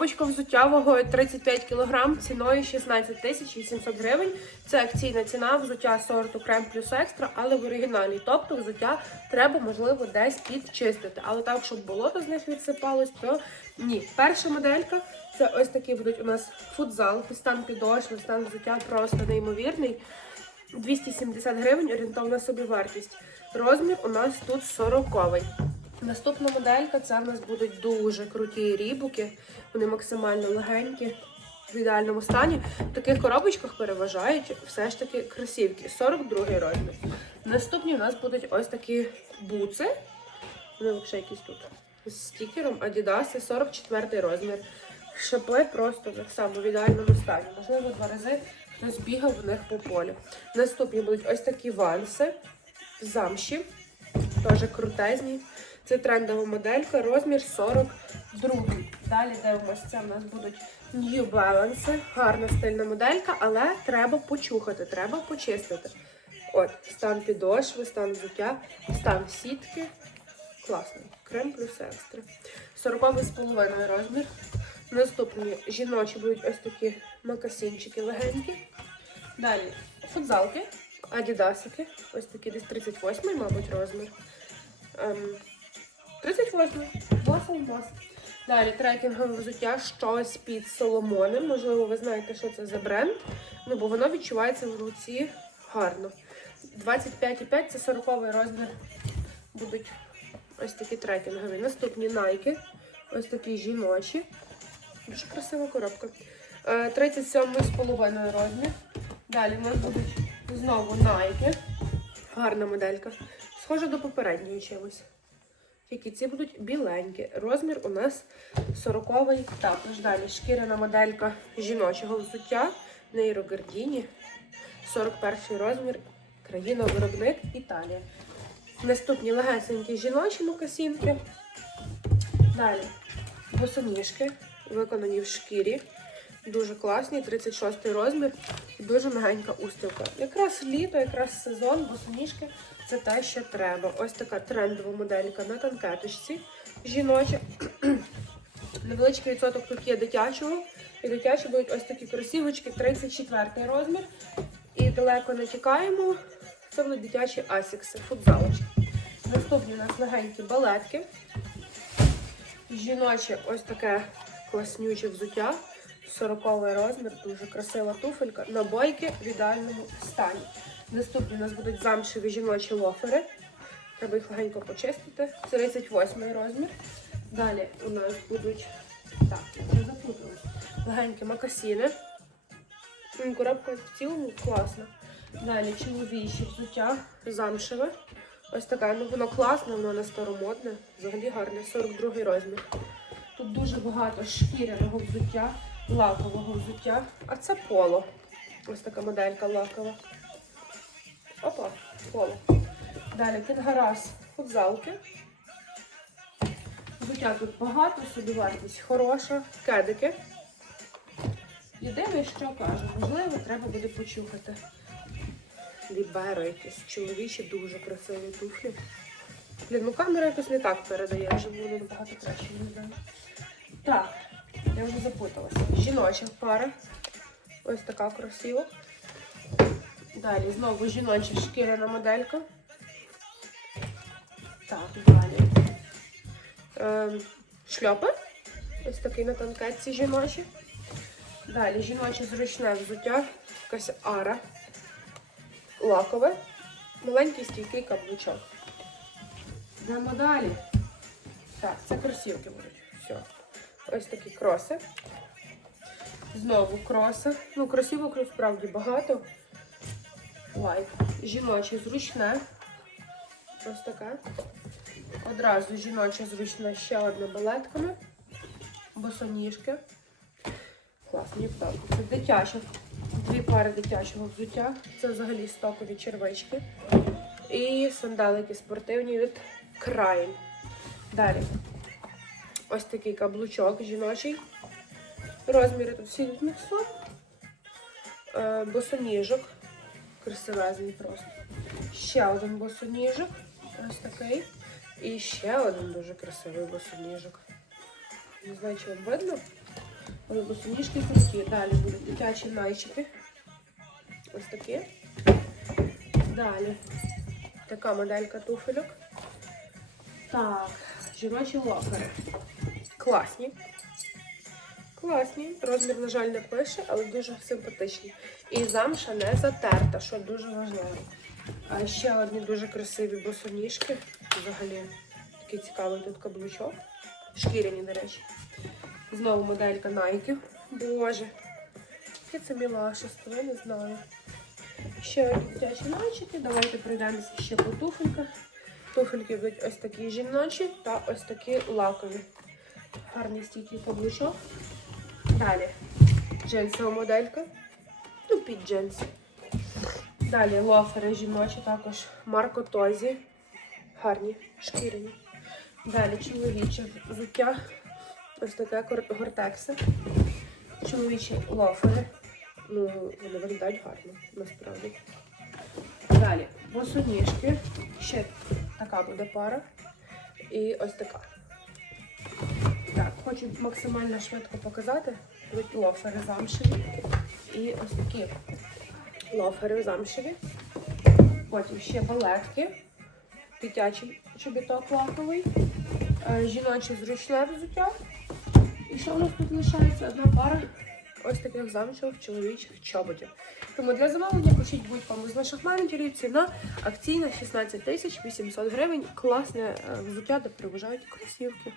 Почка взуття вагою 35 кг, ціною 16 тисяч 800 гривень. Це акційна ціна взуття сорту крем плюс екстра, але в оригіналі. Тобто взуття треба, можливо, десь підчистити. Але так, щоб болото з них відсипалось, то ні. Перша моделька це ось такі будуть у нас футзал, стан підошви, стан взуття просто неймовірний. 270 гривень орієнтовна собівартість. Розмір у нас тут 40 Наступна моделька це в нас будуть дуже круті рібуки. Вони максимально легенькі, в ідеальному стані. В таких коробочках переважають все ж таки кросівки. 42 розмір. Наступні у нас будуть ось такі буци. Вони взагалі якісь тут з стікером Adidas, 44 розмір. Шипи просто так само в ідеальному стані. Можливо, два рази хтось бігав в них по полю. Наступні будуть ось такі ванси, замші, теж крутезні. Це трендова моделька, розмір 42. Далі дивимося, це в нас будуть New Balance, гарна стильна моделька, але треба почухати, треба почистити. От, стан підошви, стан взуття, стан сітки. Класний. Крем плюс екстра. 40 з половиною розмір. Наступні жіночі будуть ось такі макасинчики легенькі. Далі футзалки, адідасики. Ось такі десь 38, мабуть, розмір. Ем, 38. Власний бос. Далі трекінгове взуття, щось під Соломоном. Можливо, ви знаєте, що це за бренд. Ну, бо воно відчувається в руці гарно. 25,5 це 40 розмір. Будуть ось такі трекінгові. Наступні найки. Ось такі жіночі. Дуже красива коробка. Е, 37,5 розмір. Далі в нас будуть знову найки. Гарна моделька. Схожа до попередньої чимось. Тільки ці будуть біленькі. Розмір у нас 40-й також. Далі шкіряна моделька жіночого взуття Нейро Гардіні. 41 розмір. Країна-виробник Італія. Наступні легесенькі жіночі мокасінки. Далі босоніжки, виконані в шкірі. Дуже класні, 36 розмір і дуже мягенька устілка. Якраз літо, якраз сезон, босоніжки це те, що треба. Ось така трендова моделька на танкеточці жіноча. Невеличкий відсоток тут є дитячого. І дитячі будуть ось такі кросівочки, 34 розмір. І далеко не тікаємо. Це будуть дитячі асікси, футзалочки. Наступні у нас легенькі балетки. Жіноче ось таке класнюче взуття. 40 розмір, дуже красива туфелька. Набойки в ідеальному стані. Наступні у нас будуть замшеві жіночі лофери. Треба їх легенько почистити. 38 розмір. Далі у нас будуть так, вже запуталась. Легенькі макасіни. Коробка в цілому класна. Далі чоловічі взуття замшеве. Ось таке, ну воно класне, воно не старомодне, взагалі гарне, 42 розмір. Тут дуже багато шкіряного взуття, лакового взуття, а це поло. Ось така моделька лакова. Опа, поло. Далі кінгарас футзалки. Взуття тут багато, собівартість хороша, кедики. Єдине, що кажу, можливо, треба буде почухати. Ліберо якісь чоловічі, дуже красиві туфлі. Блін, ну камера якось не так передає, вже було набагато краще. Так, я вже запуталася. Жіноча пара. Ось така красива. Далі знову жіноча шкіряна моделька. Так, далі. Ем, шльопи. Ось такий на танкетці жіночі. Далі жіноче зручне взуття. Якась ара. Лакове. Маленький стійкий каблучок. Йдемо далі. Так, це кросівки будуть. Все. Ось такі кроси. Знову кроси. Ну, кросівок справді багато. Лайк. Жіноче зручне. Ось таке. Одразу жіноче зручне ще одне балетками. Босоніжки. Класні впевнені. Це дитяче. Дві пари дитячого взуття. Це взагалі стокові червички. І сандалики спортивні від Крайн. Далі. Ось такий каблучок жіночий. Розміри тут всі від міксо. Е, босоніжок. Красивезний просто. Ще один босоніжок. Ось такий. І ще один дуже красивий босоніжок. Не знаю, чи вам видно. Але босоніжки круті. Далі будуть дитячі найчики. Ось такі. Далі така моделька туфельок. Так, жіночі локери. Класні. Класні. Розмір, на жаль, не пише, але дуже симпатичні. І замша не затерта, що дуже важливо. А ще одні дуже красиві босоніжки. Взагалі такий цікавий тут каблучок. Шкіряні, до речі. Знову моделька Nike. Боже. Яке це мілашество, я не знаю. Ще одні дитячі найчики. Давайте пройдемося ще по туфельках. Туфельки будуть ось такі жіночі та ось такі лакові. Гарний стійкий каблучок. Далі джинсова моделька. Ну, під джинси. Далі лофери жіночі, також Марко Тозі. Гарні, шкіряні. Далі чоловіче взуття. Ось таке гортекси. Чоловічі лофери. Ну, вони виглядають гарно, насправді. Далі босоніжки. Ще така буде пара. І ось така. Хочу максимально швидко показати. Тут лофери замшеві. І ось такі лофери замшеві. Потім ще балетки. Дитячий чобіток лаковий. Е, Жіноче зручне взуття. І що у нас тут лишається? Одна пара ось таких замшевих чоловічих чоботів. Тому для замовлення пишіть будь-кому з наших менеджерів. Ціна акційна 16 тисяч 800 гривень. Класне е, взуття, де переважають кросівки.